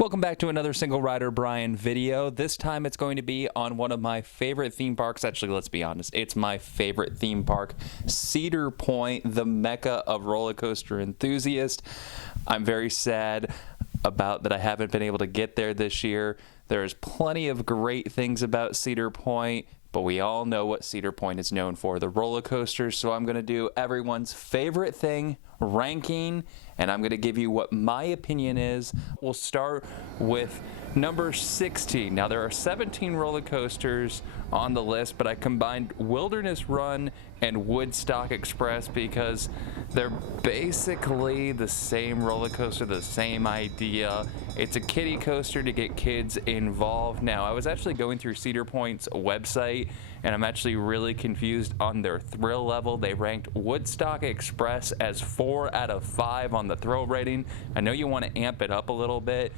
Welcome back to another Single Rider Brian video. This time it's going to be on one of my favorite theme parks. Actually, let's be honest, it's my favorite theme park, Cedar Point, the mecca of roller coaster enthusiasts. I'm very sad about that I haven't been able to get there this year. There's plenty of great things about Cedar Point, but we all know what Cedar Point is known for, the roller coasters. So I'm going to do everyone's favorite thing, ranking, and I'm going to give you what my opinion is. We'll start with number 16. Now there are 17 roller coasters on the list, but I combined Wilderness Run and Woodstock Express because they're basically the same roller coaster, the same idea. It's a kiddie coaster to get kids involved. Now I was actually going through Cedar Point's website and I'm actually really confused on their thrill level. They ranked Woodstock Express as 4 out of 5 on the thrill rating. I know you want to amp it up a little bit,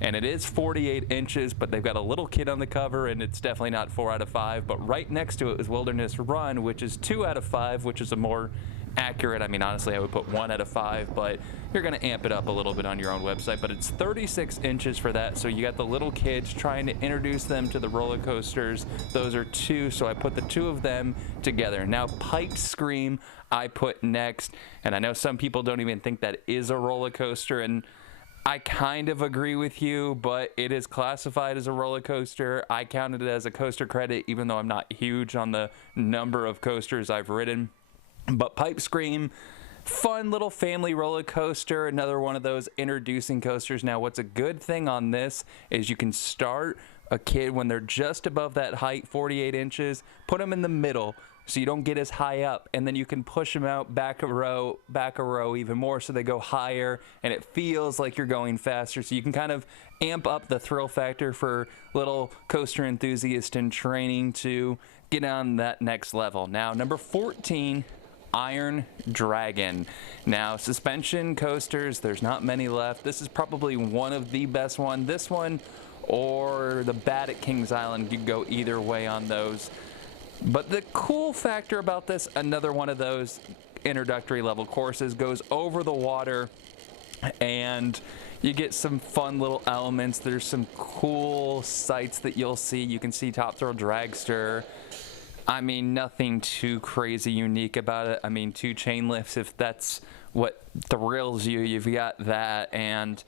and it is 48 inches, but they've got a little kid on the cover, and it's definitely not 4 out of 5. But right next to it is Wilderness Run, which is 2 out of 5, which is a more accurate. I mean, honestly, I would put 1 out of 5, but you're going to amp it up a little bit on your own website. But it's 36 inches for that, so you got the little kids trying to introduce them to the roller coasters. Those are 2, so I put the 2 of them together. Now, Pipe Scream I put next, and I know some people don't even think that is a roller coaster, and I kind of agree with you, but it is classified as a roller coaster. I counted it as a coaster credit, even though I'm not huge on the number of coasters I've ridden. But Pipe Scream, fun little family roller coaster, another one of those introducing coasters. Now, what's a good thing on this is you can start a kid when they're just above that height, 48 inches, put them in the middle so you don't get as high up, and then you can push them out back a row even more so they go higher and it feels like you're going faster. So you can kind of amp up the thrill factor for little coaster enthusiasts in training to get on that next level. Now, number 14, Iron Dragon. Now, suspension coasters, there's not many left. This is probably one of the best one. This one or the Bat at Kings Island, you can go either way on those. But the cool factor about this, another one of those introductory level courses, goes over the water and you get some fun little elements. There's some cool sights that you'll see. You can see Top Thrill Dragster. I mean, nothing too crazy unique about it. I mean, 2 chain lifts, if that's what thrills you, you've got that. And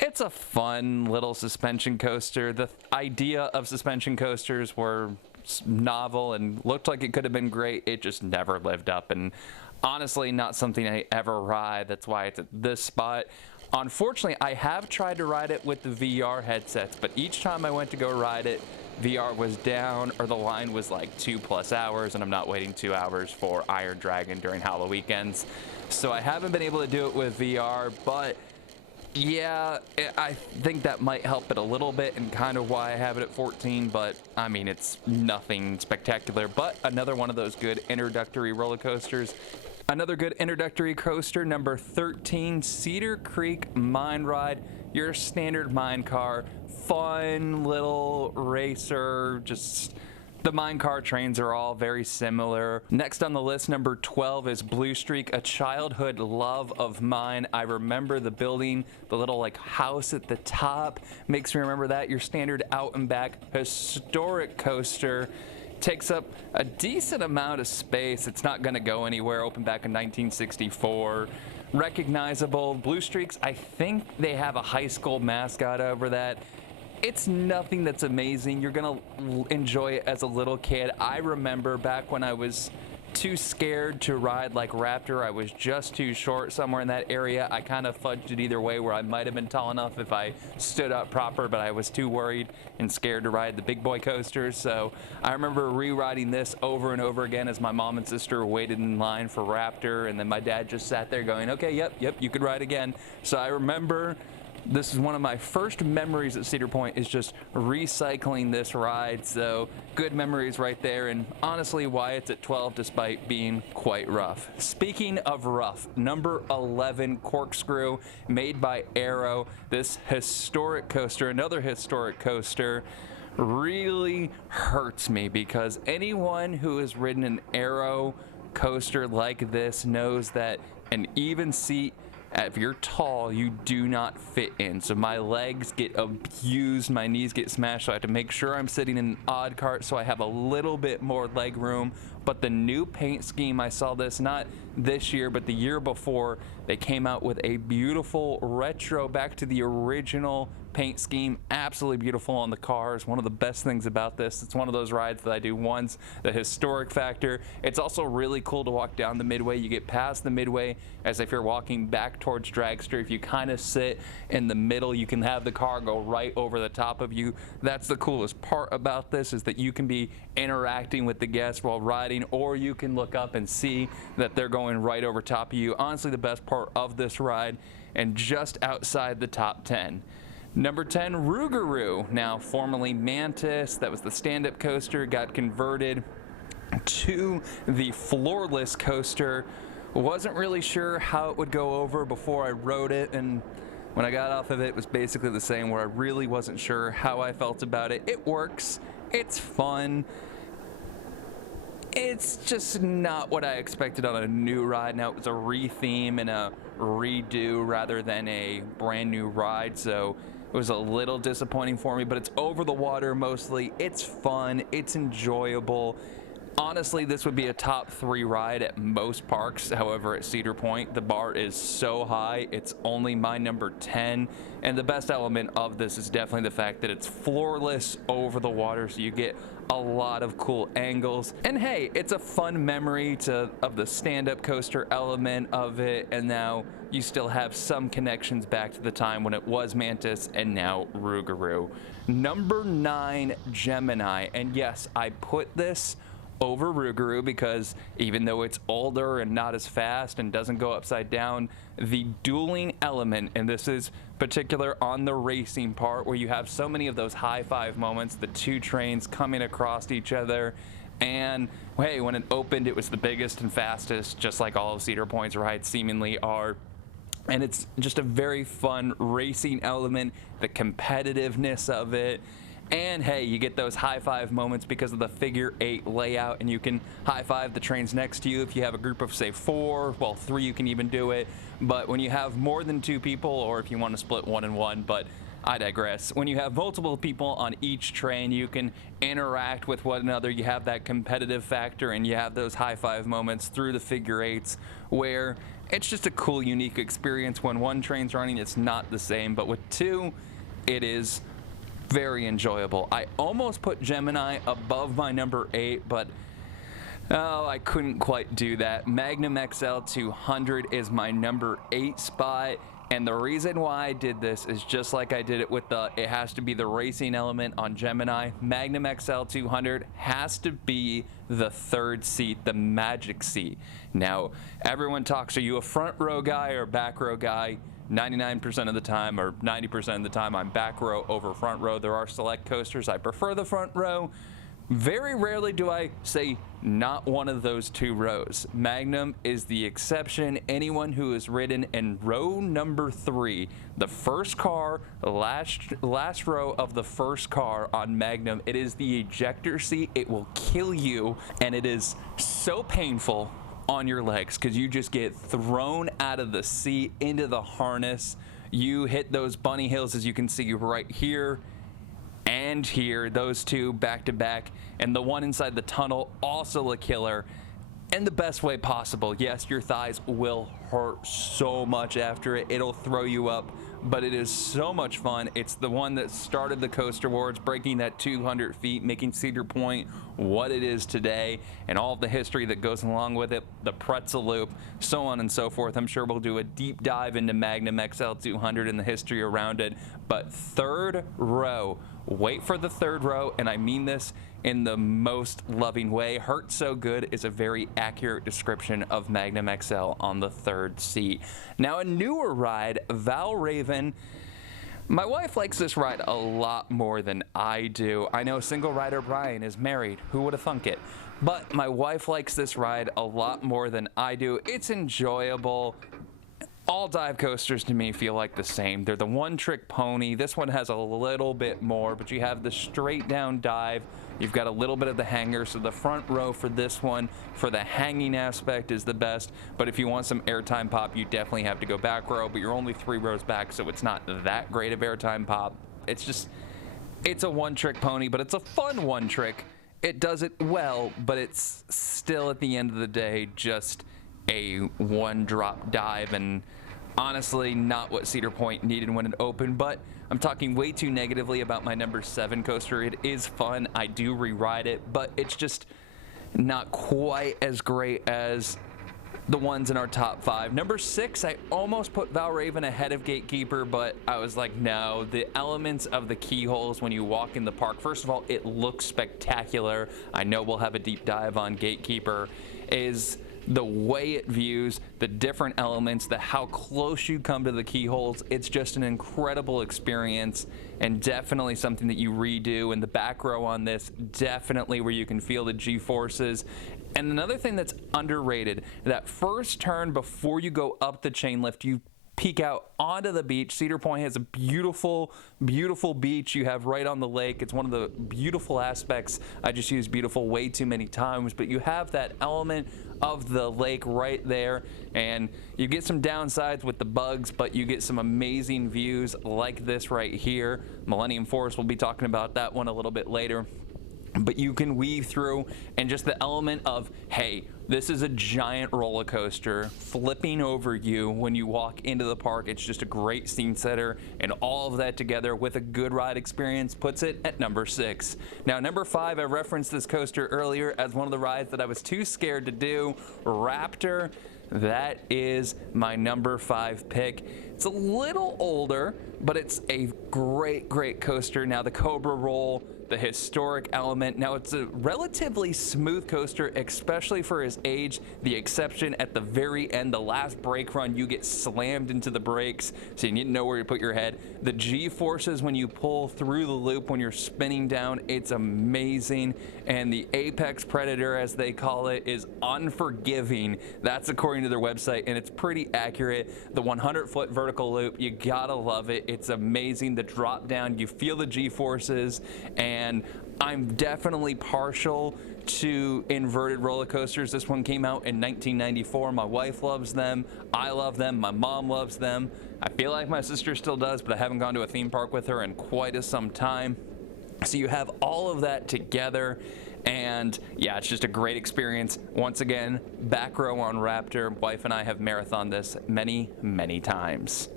it's a fun little suspension coaster. The idea of suspension coasters were novel and looked like it could have been great. It just never lived up, and honestly not something I ever ride. That's why it's at this spot. Unfortunately, I have tried to ride it with the VR headsets, but each time I went to go ride it, VR was down or the line was like 2+ hours, and I'm not waiting 2 hours for Iron Dragon during Halloween weekends. So I haven't been able to do it with VR, but yeah, I think that might help it a little bit and kind of why I have it at 14, but I mean, it's nothing spectacular, but another one of those good introductory roller coasters. Another good introductory coaster, number 13, Cedar Creek Mine Ride, your standard mine car, fun little racer, just the mine car trains are all very similar. Next on the list, number 12 is Blue Streak, a childhood love of mine. I remember the building, the little like house at the top, makes me remember that. Your standard out and back historic coaster. Takes up a decent amount of space. It's not going to go anywhere. Opened back in 1964. Recognizable. Blue Streaks, I think they have a high school mascot over that. It's nothing that's amazing. You're going to enjoy it as a little kid. I remember back when I was too scared to ride like Raptor. I was just too short somewhere in that area. I kind of fudged it either way, where I might have been tall enough if I stood up proper, but I was too worried and scared to ride the big boy coasters. So I remember re-riding this over and over again as my mom and sister waited in line for Raptor, and then my dad just sat there going, okay, yep, you could ride again. So I remember this is one of my first memories at Cedar Point, is just recycling this ride. So good memories right there, and honestly why it's at 12 despite being quite rough. Speaking of rough, number 11, Corkscrew, made by Arrow. This historic coaster, another historic coaster, really hurts me because anyone who has ridden an Arrow coaster like this knows that an even seat if you're tall, you do not fit in. So my legs get abused, my knees get smashed, so I have to make sure I'm sitting in an odd cart so I have a little bit more leg room. But the new paint scheme, I saw this not this year, but the year before, they came out with a beautiful retro, back to the original paint scheme. Absolutely beautiful on the cars. One of the best things about this, it's one of those rides that I do once. The historic factor. It's also really cool to walk down the midway. You get past the midway as if you're walking back towards Dragster. If you kind of sit in the middle, you can have the car go right over the top of you. That's the coolest part about this, is that you can be interacting with the guests while riding, or you can look up and see that they're going right over top of you. Honestly, the best part of this ride, and just outside the top 10. Number 10, Rougarou, now formerly Mantis. That was the stand-up coaster, got converted to the floorless coaster. Wasn't really sure how it would go over before I rode it, and when I got off of it, it was basically the same, where I really wasn't sure how I felt about it. It works, it's fun. It's just not what I expected on a new ride. Now, it was a re-theme and a redo rather than a brand new ride, so it was a little disappointing for me, but it's over the water mostly. It's fun, it's enjoyable. Honestly, this would be a top 3 ride at most parks. However, at Cedar Point, the bar is so high, it's only my number 10. And the best element of this is definitely the fact that it's floorless over the water, so you get a lot of cool angles. And hey, it's a fun memory of the stand-up coaster element of it, and now you still have some connections back to the time when it was Mantis and now Rougarou. Number 9, Gemini. And yes, I put this over Rougarou because even though it's older and not as fast and doesn't go upside down, the dueling element, and this is particular on the racing part where you have so many of those high five moments, the two trains coming across each other, and hey, when it opened, it was the biggest and fastest, just like all of Cedar Point's rides seemingly are. And it's just a very fun racing element, the competitiveness of it. And hey, you get those high five moments because of the figure 8 layout, and you can high five the trains next to you if you have a group of say 4, well 3 you can even do it. But when you have more than 2 people, or if you want to split 1 and 1, but I digress. When you have multiple people on each train, you can interact with one another. You have that competitive factor, and you have those high five moments through the figure 8s where it's just a cool, unique experience. When one train's running, it's not the same, but with 2, it is very enjoyable. I almost put Gemini above my number 8, but oh, I couldn't quite do that. Magnum XL 200 is my number 8 spot, and the reason why I did this is just like I did it with it has to be the racing element on Gemini. Magnum XL 200 has to be the 3rd seat, the magic seat. Now, everyone talks, are you a front row guy or back row guy? 99% of the time, or 90% of the time, I'm back row over front row. There are select coasters I prefer the front row. Very rarely do I say not one of those 2 rows. Magnum is the exception. Anyone who has ridden in row number 3, the first car, last row of the first car on Magnum, it is the ejector seat. It will kill you, and it is so painful on your legs because you just get thrown out of the seat into the harness. You hit those bunny hills, as you can see right here and here, those 2 back to back, and the one inside the tunnel, also a killer in the best way possible. Yes, your thighs will hurt so much after it. It'll throw you up, but it is so much fun. It's the one that started the coaster wars, breaking that 200 feet, making Cedar Point what it is today, and all of the history that goes along with it, the pretzel loop, so on and so forth. I'm sure we'll do a deep dive into Magnum XL 200 and the history around it. But 3rd row, wait for the 3rd row, and I mean this in the most loving way. Hurt So Good is a very accurate description of Magnum XL on the 3rd seat. Now, a newer ride, Val Raven. My wife likes this ride a lot more than I do. I know single rider Brian is married. Who would have thunk it? But my wife likes this ride a lot more than I do. It's enjoyable. all dive coasters to me feel like the same. They're the one-trick pony. This one has a little bit more, but you have the straight down dive. You've got a little bit of the hanger, so the front row for this one, for the hanging aspect, is the best. But if you want some airtime pop, you definitely have to go back row, but you're only 3 rows back, so it's not that great of airtime pop. It's a one-trick pony, but it's a fun one-trick. It does it well, but it's still, at the end of the day, just a one-drop dive, and honestly not what Cedar Point needed when it opened. But I'm talking way too negatively about my number 7 coaster. It is fun, I do re-ride it, but it's just not quite as great as the ones in our top 5. Number 6, I almost put Val Raven ahead of Gatekeeper, but I was like, no, the elements of the keyholes when you walk in the park, first of all, it looks spectacular. I know we'll have a deep dive on Gatekeeper. Is the way it views, the different elements, how close you come to the keyholes. It's just an incredible experience, and definitely something that you redo. And the back row on this, definitely where you can feel the G-forces. And another thing that's underrated, that first turn before you go up the chain lift, you peek out onto the beach. Cedar Point has a beautiful, beautiful beach you have right on the lake. It's one of the beautiful aspects. I just use beautiful way too many times, but you have that element of the lake right there, and you get some downsides with the bugs, but you get some amazing views like this right here. Millennium Force, we'll be talking about that one a little bit later. But you can weave through, and just the element of, hey, this is a giant roller coaster flipping over you when you walk into the park. It's just a great scene setter, and all of that together with a good ride experience puts it at number 6. Now, number 5, I referenced this coaster earlier as one of the rides that I was too scared to do. Raptor. That is my number 5 pick. It's a little older, but it's a great, great coaster. Now, the Cobra roll, the historic element. Now, it's a relatively smooth coaster, especially for his age. The exception at the very end, the last brake run, you get slammed into the brakes, so you need to know where to put your head. The G-forces when you pull through the loop when you're spinning down, it's amazing. And the Apex Predator, as they call it, is unforgiving. That's according to their website, and it's pretty accurate. The 100-foot vertical loop, you gotta love it. It's amazing. The drop down, you feel the G-forces, and I'm definitely partial to inverted roller coasters. This one came out in 1994. My wife loves them. I love them. My mom loves them. I feel like my sister still does, but I haven't gone to a theme park with her in quite some time. So you have all of that together, and yeah, it's just a great experience. Once again, back row on Raptor. Wife and I have marathoned this many, many times.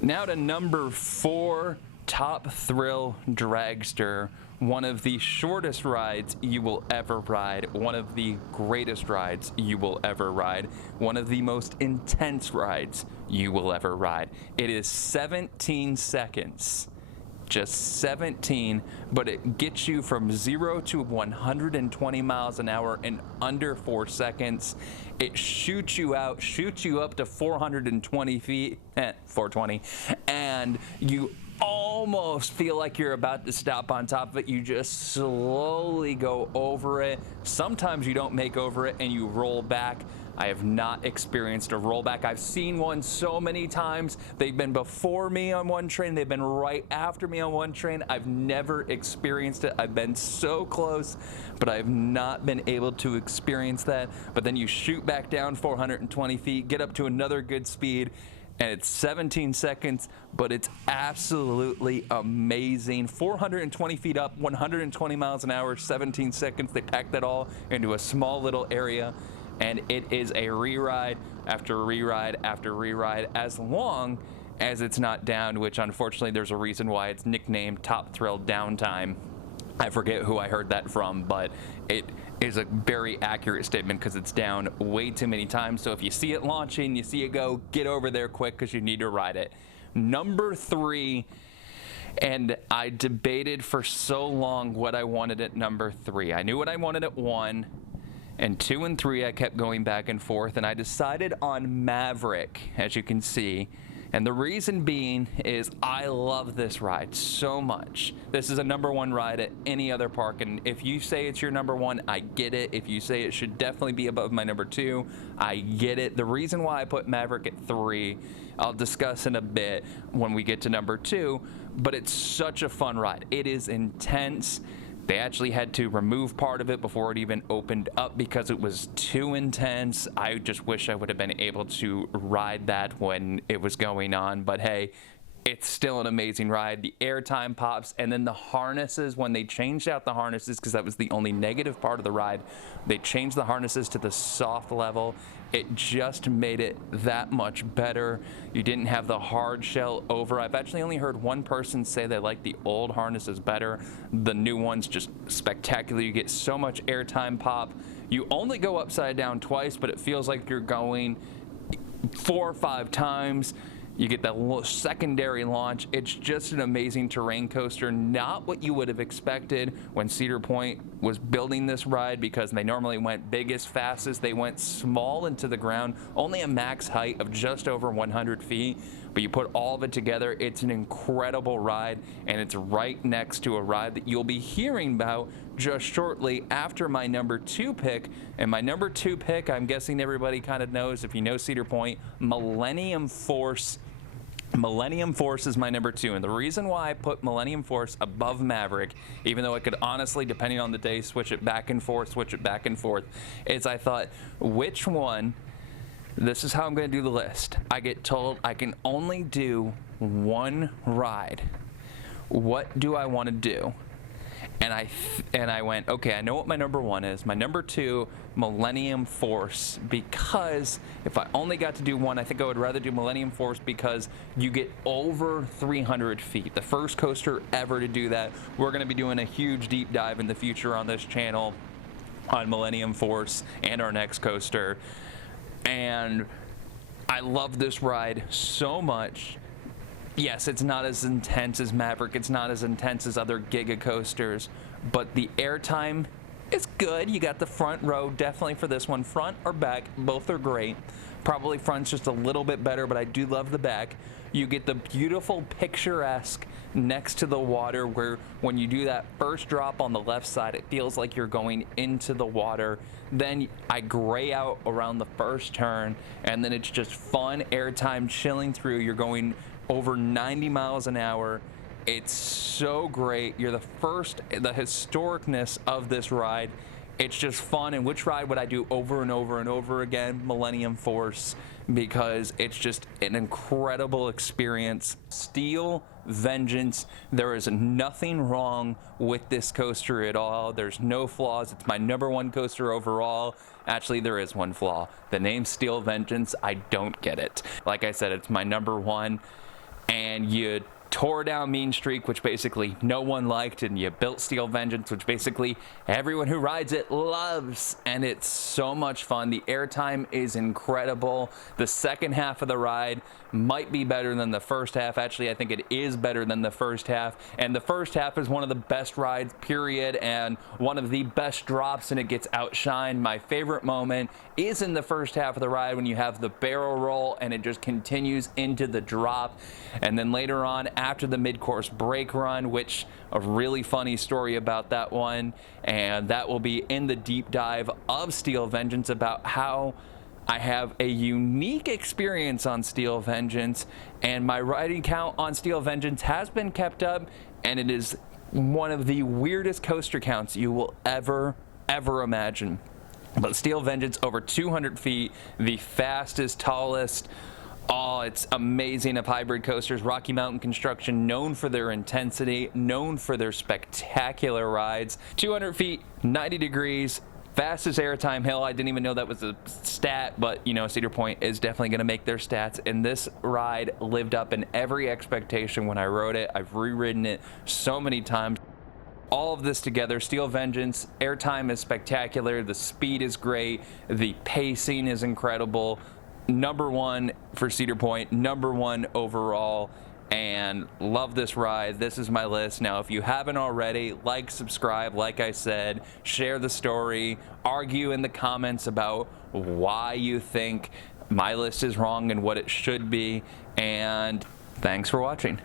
Now to number 4, Top Thrill Dragster. One of the shortest rides you will ever ride, one of the greatest rides you will ever ride, one of the most intense rides you will ever ride. It is 17 seconds. Just 17, but it gets you from 0 to 120 miles an hour in under 4 seconds. It shoots you out, shoots you up to 420 feet, 420, and you almost feel like you're about to stop on top of it. You just slowly go over it. Sometimes you don't make over it and you roll back. I have not experienced a rollback. I've seen one so many times. They've been before me on one train. They've been right after me on one train. I've never experienced it. I've been so close, but I've not been able to experience that. But then you shoot back down 420 feet, get up to another good speed, and it's 17 seconds, but it's absolutely amazing. 420 feet up, 120 miles an hour, 17 seconds. They packed that all into a small little area, and it is a re-ride after re-ride after re-ride, as long as it's not down, which unfortunately there's a reason why it's nicknamed Top Thrill Downtime. I forget who I heard that from, but it is a very accurate statement because it's down way too many times. So if you see it launching, you see it go, get over there quick because you need to ride it. Number 3, and I debated for so long what I wanted at number 3. I knew what I wanted at 1, and 2 and 3 I kept going back and forth, and I decided on Maverick. As you can see, And the reason being is I love this ride so much. This is a #1 ride at any other park, and if you say it's your #1, I get it. If you say it should definitely be above my #2, I get it. The reason why I put Maverick at 3, I'll discuss in a bit when we get to #2, but it's such a fun ride. It is intense. They actually had to remove part of it before it even opened up because it was too intense. I just wish I would have been able to ride that when it was going on, but hey, it's still an amazing ride. The airtime pops, and then the harnesses, when they changed out the harnesses, because that was the only negative part of the ride, they changed the harnesses to the soft level. It just made it that much better. You didn't have the hard shell over. I've actually only heard one person say they like the old harnesses better. The new ones just spectacular. You get so much airtime pop. You only go upside down twice, but it feels like you're going 4 or 5 times. You get that little secondary launch. It's just an amazing terrain coaster. Not what you would have expected when Cedar Point was building this ride, because they normally went biggest, fastest. They went small into the ground, only a max height of just over 100 feet. But you put all of it together, it's an incredible ride, and it's right next to a ride that you'll be hearing about just shortly after my #2 pick. And my #2 pick, I'm guessing everybody kind of knows, if you know Cedar Point, Millennium Force. Millennium Force is my #2, and the reason why I put Millennium Force above Maverick, even though I could honestly, depending on the day, switch it back and forth, is I thought, which one, this is how I'm going to do the list. I get told I can only do one ride. What do I want to do? And I went, okay, I know what my #1 is. My #2, Millennium Force, because if I only got to do one, I think I would rather do Millennium Force because you get over 300 feet. The first coaster ever to do that. We're going to be doing a huge deep dive in the future on this channel on Millennium Force and our next coaster. And I love this ride so much. Yes, it's not as intense as Maverick, it's not as intense as other Giga coasters, but the airtime is good. You got the front row, definitely for this one. Front or back, both are great. Probably front's just a little bit better, but I do love the back. You get the beautiful picturesque next to the water, where when you do that first drop on the left side, it feels like you're going into the water. Then I gray out around the first turn, and then it's just fun airtime chilling through. You're going over 90 miles an hour. It's so great. You're the historicness of this ride. It's just fun. And which ride would I do over and over and over again? Millennium Force, because it's just an incredible experience. Steel Vengeance, there is nothing wrong with this coaster at all. There's no flaws. It's my #1 coaster overall. Actually, there is one flaw. The name Steel Vengeance, I don't get it. Like I said, it's my #1. And you tore down Mean Streak, which basically no one liked, and you built Steel Vengeance, which basically everyone who rides it loves, and it's so much fun. The airtime is incredible. The second half of the ride might be better than the first half. Actually, I think it is better than the first half, and the first half is one of the best rides, period, and one of the best drops, and it gets outshined. My favorite moment is in the first half of the ride when you have the barrel roll and it just continues into the drop, and then later on after the mid-course brake run, which a really funny story about that one, and that will be in the deep dive of Steel Vengeance, about how I have a unique experience on Steel Vengeance, and my riding count on Steel Vengeance has been kept up, and it is one of the weirdest coaster counts you will ever imagine. But Steel Vengeance, over 200 feet, the fastest, tallest, oh, it's amazing, of hybrid coasters. Rocky Mountain Construction, known for their intensity, known for their spectacular rides. 200 feet, 90 degrees, fastest airtime hill. I didn't even know that was a stat, but you know, Cedar Point is definitely going to make their stats, and this ride lived up in every expectation when I rode it. I've reridden it so many times. All of this together, Steel Vengeance, airtime is spectacular, the speed is great, the pacing is incredible. #1 for Cedar Point, #1 overall, and love this ride. This is my list. Now, if you haven't already, like, subscribe, like I said, share the story, argue in the comments about why you think my list is wrong and what it should be. And thanks for watching.